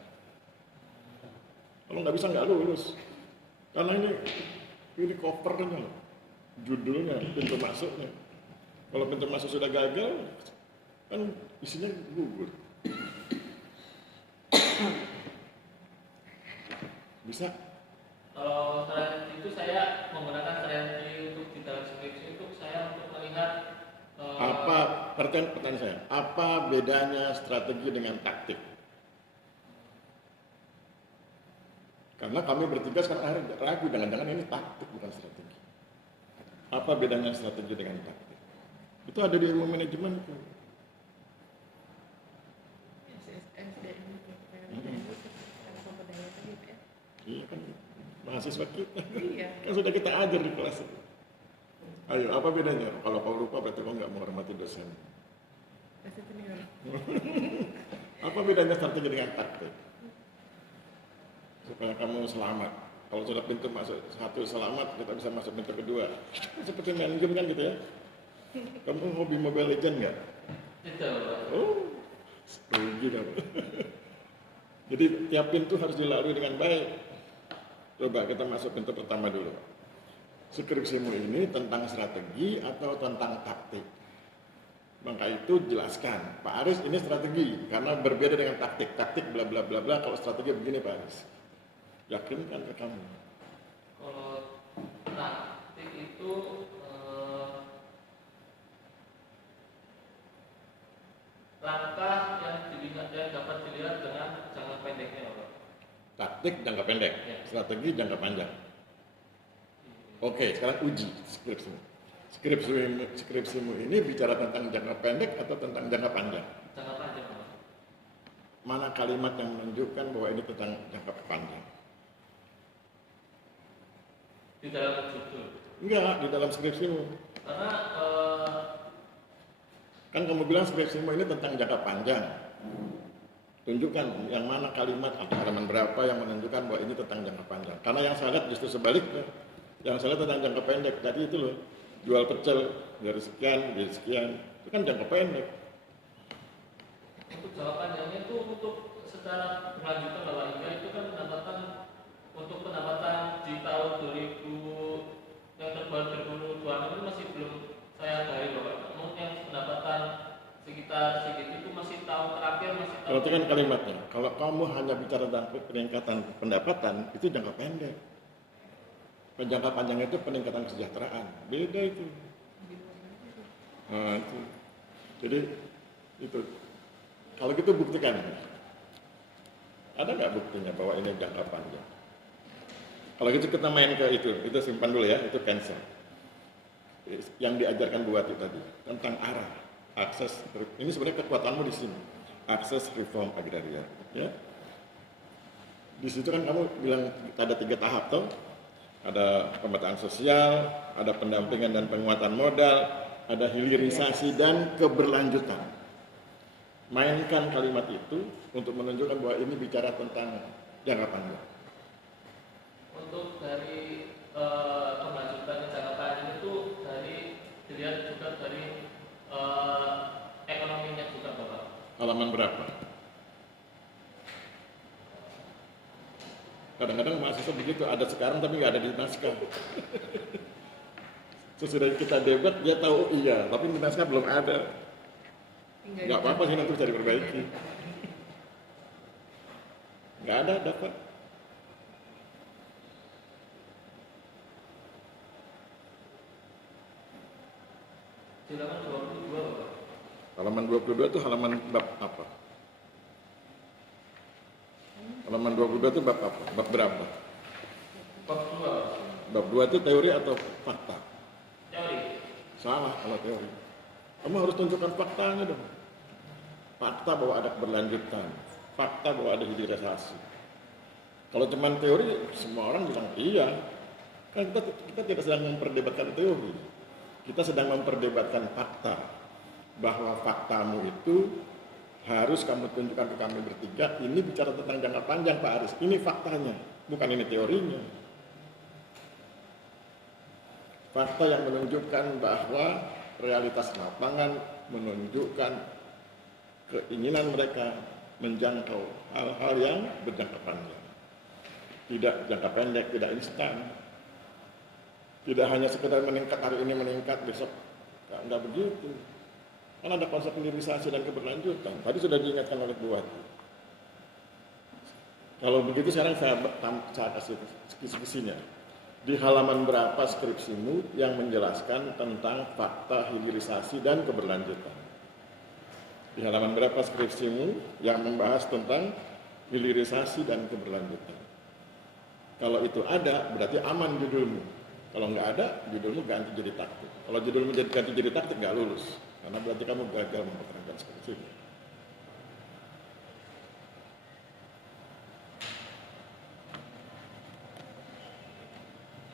Kalau nggak bisa, nggak lulus. Karena ini covernya loh. Judulnya, pintu masuknya. Kalau pintu masuk sudah gagal, kan isinya gugur. Bisa? Kalau strategi itu saya menggunakan strategi untuk di dalam skripsi itu saya untuk melihat pertanyaan saya, apa bedanya strategi dengan taktik? Karena kami bertiga sekarang ragu, jangan-jangan ini taktik bukan strategi. Apa bedanya strategi dengan taktik? Itu ada di ilmu manajemen itu. Iya kan, mahasiswa kita. Iya. Kan sudah kita ajar di kelas. Ayo, apa bedanya? Kalau kau lupa berarti kau nggak menghormati dosen. Apa bedanya strategi dengan taktik? Supaya kamu selamat. Kalau sudah pintu masuk satu selamat, kita bisa masuk pintu kedua. Seperti main game kan gitu ya. Kamu hobi Mobile Legends nggak? Tidak, Pak. Oh, rugi kamu. Jadi tiap pintu harus dilalui dengan baik. Coba kita masuk pintu pertama dulu. Skripsimu ini tentang strategi atau tentang taktik? Maka itu jelaskan, Pak Aris ini strategi karena berbeda dengan taktik. Taktik bla bla bla bla. Kalau strategi begini Pak Aris. Yakinkan ke kamu. Kalau taktik itu langkah yang dapat dilihat dengan jangka pendeknya, Pak. Taktik jangka pendek, Ya. strategi jangka panjang. Oke, sekarang uji skripsimu. Skripsimu ini bicara tentang jangka pendek atau tentang jangka panjang? Jangka panjang, Pak. Mana kalimat yang menunjukkan bahwa ini tentang jangka panjang? Di dalam judul. Enggak, di dalam skripsimu. Karena Kan kamu bilang skripsimu ini tentang jangka panjang. Tunjukkan yang mana kalimat atau halaman berapa yang menunjukkan bahwa ini tentang jangka panjang. Karena yang saya lihat justru sebaliknya. Yang saya lihat tentang jangka pendek. Jadi itu loh, jual pecel dari sekian, dari sekian. Itu kan jangka pendek. untuk jangka panjangnya itu untuk secara berlanjutan bahwa itu kan pendapatan untuk pendapatan di tahun 2000 yang terbaru 2002 itu masih belum saya gali, Bapak. Namun yang pendapatan sekitar segitu itu masih tahun terakhir masih tahun. Perhatikan kalimatnya. Kalau kamu hanya bicara tentang peningkatan pendapatan, itu jangka pendek. Jangka panjang itu peningkatan kesejahteraan. Beda itu. Nah, itu. Jadi itu. Kalau gitu buktikan. Ada nggak buktinya bahwa ini jangka panjang? Kalau gitu kita main ke itu simpan dulu ya, itu cancel. Yang diajarkan Bu Wati tadi tentang arah, akses, ini sebenarnya kekuatanmu di sini, akses reform agraria. Ya. Di situ kan kamu bilang ada 3 tahap toh, ada pemetaan sosial, ada pendampingan dan penguatan modal, ada hilirisasi dan keberlanjutan. Mainkan kalimat itu untuk menunjukkan bahwa ini bicara tentang jangka panjang. Untuk dari keberlanjutan jangka panjang itu dilihat juga dari ekonominya juga Bapak. Halaman berapa? Kadang-kadang mahasiswa begitu, ada sekarang tapi nggak ada di naskah. Sesudah kita debat, dia tahu iya, tapi di naskah belum ada. Nggak apa-apa sih, nanti bisa diperbaiki. Nggak ada, dapat. Silakan 22 Bapak. Halaman 22 itu halaman bab apa? Halaman 22 itu bab apa? Bab berapa? Bab 2. Bab 2 itu teori atau fakta? Teori. Salah kalau teori. Kamu harus tunjukkan faktanya dong. Fakta bahwa ada keberlanjutan, fakta bahwa ada hilirisasi. Kalau cuma teori, semua orang bilang iya. Kan kita tidak sedang memperdebatkan teori. Kita sedang memperdebatkan fakta. Bahwa faktamu itu harus kamu tunjukkan ke kami bertiga, ini bicara tentang jangka panjang Pak Aris. Ini faktanya, bukan ini teorinya. Fakta yang menunjukkan bahwa realitas lapangan menunjukkan keinginan mereka menjangkau hal-hal yang berjangka panjang. Tidak jangka pendek, tidak instan. Tidak hanya sekedar meningkat hari ini meningkat, besok enggak begitu. Kan ada konsep hilirisasi dan keberlanjutan. Tadi sudah diingatkan oleh Bu Wati. Kalau begitu sekarang saya kasih kisi-kisinya. Di halaman berapa skripsimu yang menjelaskan tentang fakta hilirisasi dan keberlanjutan? Di halaman berapa skripsimu yang membahas tentang hilirisasi dan keberlanjutan? Kalau itu ada, berarti aman judulmu. Kalau nggak ada, judulmu ganti jadi taktik. Kalau judulmu ganti jadi taktik, nggak lulus. Karena berarti kamu gagal mempertahankan skripsimu.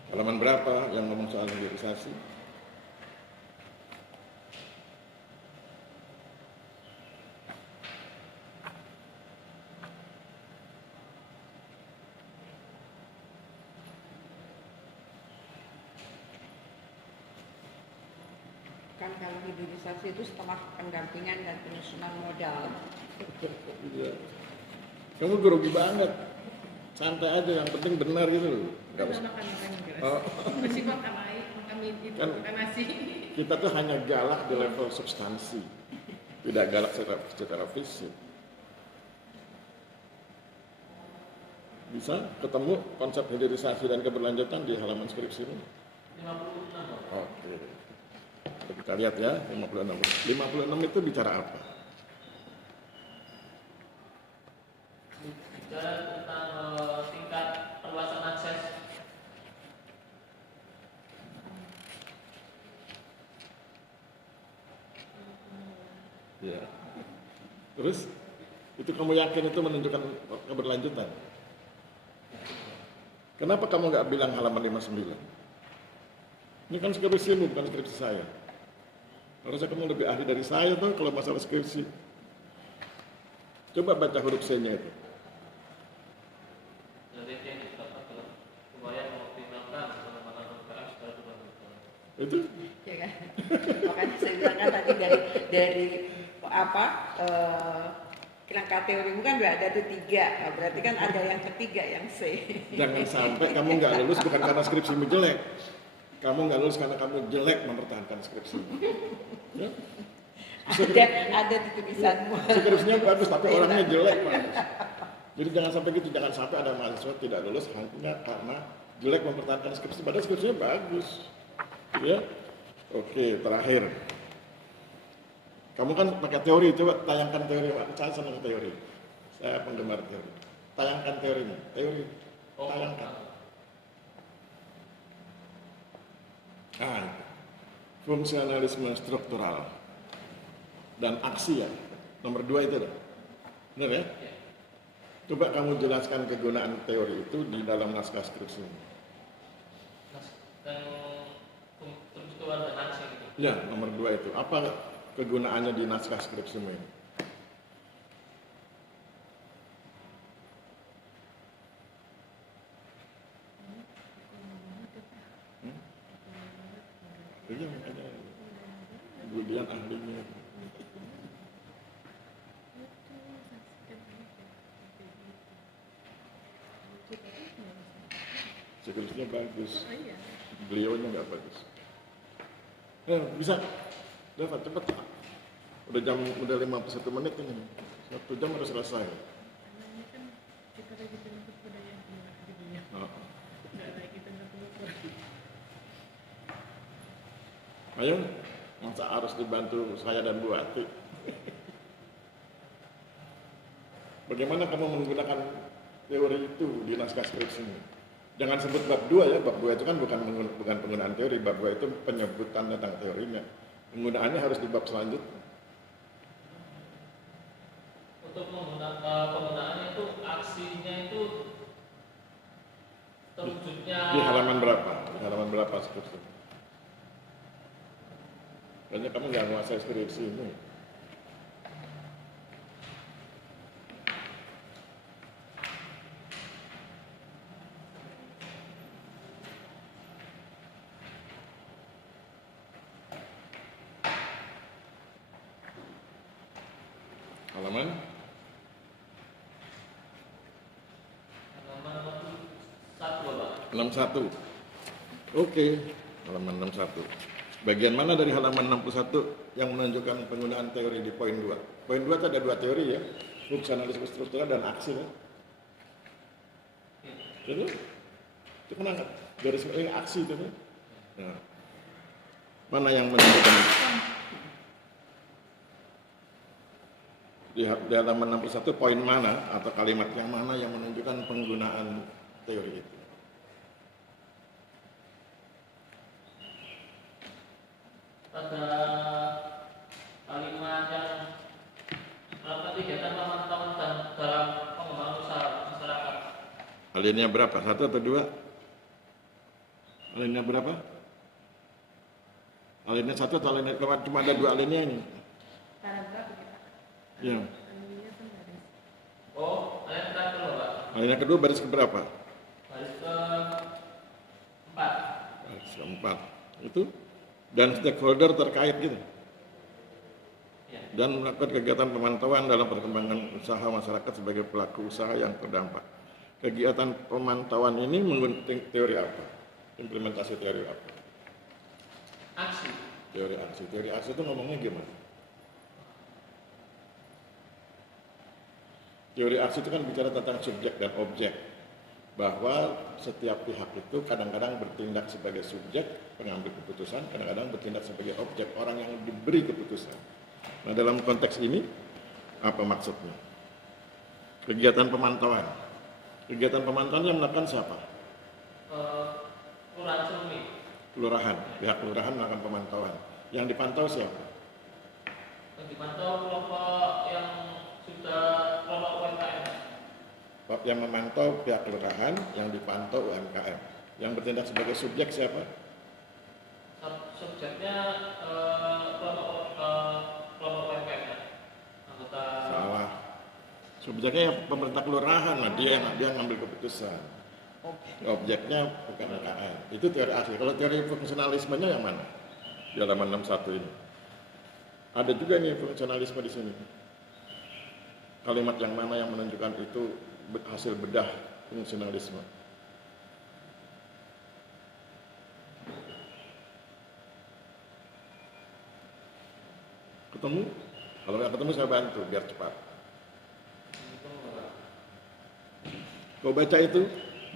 Halaman berapa yang ngomong soal hilirisasi? Kan kalau hilirisasi itu setelah pendampingan dan penyusunan modal. Iya. Kamu grogi banget. Santai aja, yang penting benar gitu loh. Nggak usah. Oh. Masih makan air, makan itu, Kan makan nasi. kita tuh hanya galak di level substansi, tidak galak secara fisik. Bisa ketemu konsep hilirisasi dan keberlanjutan di halaman skripsi ini? 56. Oke. Kita lihat ya, 56. 56 itu bicara apa? Bicara tentang tingkat perluasan akses. Ya. Terus, itu kamu yakin itu menunjukkan keberlanjutan? Kenapa kamu nggak bilang halaman 59? Ini kan skripsimu, bukan skripsi saya. Harusnya kamu lebih ahli dari saya tuh kalau masalah skripsi. Coba baca huruf C-nya itu. Itu? Ya kan? Makanya saya bilang kan tadi dari apa kerangka teorimu kan udah ada tuh 3. Nah, berarti kan ada yang ketiga yang C. Jangan sampai kamu nggak lulus bukan karena skripsimu jelek. Kamu nggak lulus karena kamu jelek mempertahankan skripsimu. Ya? Ada di tulisanmu. Skripsinya bagus tapi orangnya jelek Pak. Jadi jangan sampai gitu, jangan sampai ada mahasiswa tidak lulus hanya karena jelek mempertahankan skripsi. Padahal skripsinya bagus. Ya? Oke, terakhir. Kamu kan pakai teori, coba tayangkan teori Pak. Saya senang teori. Saya penggemar teori. Tayangkan teorinya. Teori. Oh, Tayangkan. Nah, itu. Fungsionalisme struktural dan aksi ya. Nomor 2 itu loh. Benar ya? ya. Coba kamu jelaskan kegunaan teori itu di dalam naskah skripsi. Dan struktural dan aksi gitu. Ya, nomor 2 itu. Apa kegunaannya di naskah skripsimu ini? Iya, makanya kemudian ahlinya. Siklusnya bagus. Beliaunya nggak bagus. Bisa. Dapat cepet. Udah 51 menit ini. 1 jam harus selesai. Oh. Ayo, masa harus dibantu saya dan Bu Ati. Bagaimana kamu menggunakan teori itu di naskah skripsimu? Jangan sebut bab 2 ya, bab 2 itu kan bukan penggunaan teori, bab 2 itu penyebutan tentang teorinya. Penggunaannya harus di bab selanjutnya. Untuk penggunaannya itu aksinya itu terwujudnya Di halaman berapa? Di halaman berapa skripsi? Kayaknya kamu nggak menguasai skripsi ini. Halaman? halaman 1 Pak. 61. Oke, halaman 61. Bagian mana dari halaman 61 yang menunjukkan penggunaan teori di poin 2? Poin 2 itu ada 2 teori ya, fungsionalisme struktural dan aksi ya. Jadi, itu mana garis ini aksi itu ya. Nah, mana yang menunjukkan di halaman 61 poin mana atau kalimat yang mana yang menunjukkan penggunaan teori itu? Pada kalimat yang melakukan kegiatan pemantauan dan dalam pengembangan usaha masyarakat. Alinea berapa? 1 atau 2? Alinea berapa? Alinea 1 atau alinea cuma ada 2 alinea ini? Paragraf kita. Ya. Alinea kan baris. Oh, ayat terakhir loh Pak. Alinea kedua baris keberapa? Baris ke-4. Baris keempat. Itu dan stakeholder terkait gitu. Ya. Dan melakukan kegiatan pemantauan dalam perkembangan usaha masyarakat sebagai pelaku usaha yang terdampak. Kegiatan pemantauan ini menggunakan teori apa? Implementasi teori apa? Aksi. Teori aksi. Teori aksi itu ngomongnya gimana? Teori aksi itu kan bicara tentang subjek dan objek. Bahwa setiap pihak itu kadang-kadang bertindak sebagai subjek pengambil keputusan, kadang-kadang bertindak sebagai objek orang yang diberi keputusan. Nah, dalam konteks ini apa maksudnya? Kegiatan pemantauan. Kegiatan pemantauan yang melakukan siapa? Kelurahan Sumi. Kelurahan. Pihak kelurahan melakukan pemantauan. Yang dipantau siapa? Yang dipantau kelompok yang sudah kelompok UMKM. Yang memantau pihak kelurahan, yang dipantau UMKM. Yang bertindak sebagai subjek siapa? Subjeknya kelompok UMKM. Anggota. Salah. Subjeknya ya pemerintah kelurahan lah, dia yang ngambil keputusan. Objeknya bukan UMKM. Itu teori aksi. Kalau teori fungsionalismenya yang mana? Di halaman 61 ini. Ada juga nih fungsionalisme di sini. Kalimat yang mana yang menunjukkan itu hasil bedah fungsionalisme? Ketemu? Kalau nggak ketemu saya bantu biar cepat. Kau baca itu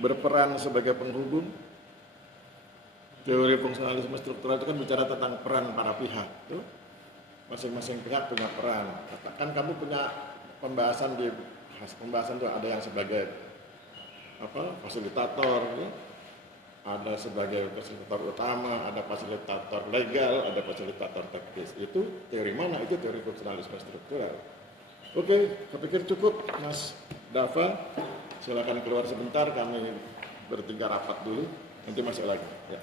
berperan sebagai penghubung. Teori fungsionalisme struktural itu kan bicara tentang peran para pihak. Masing-masing pihak punya peran. Katakan kamu punya pembahasan di pembahasan itu ada yang sebagai fasilitator, ya. Ada sebagai fasilitator utama, ada fasilitator legal, ada fasilitator teknis. Itu teori mana? Itu teori fungsionalisme struktural. Oke, kepikir cukup, Mas Dava. Silakan keluar sebentar, kami bertiga rapat dulu, nanti masuk lagi. Ya.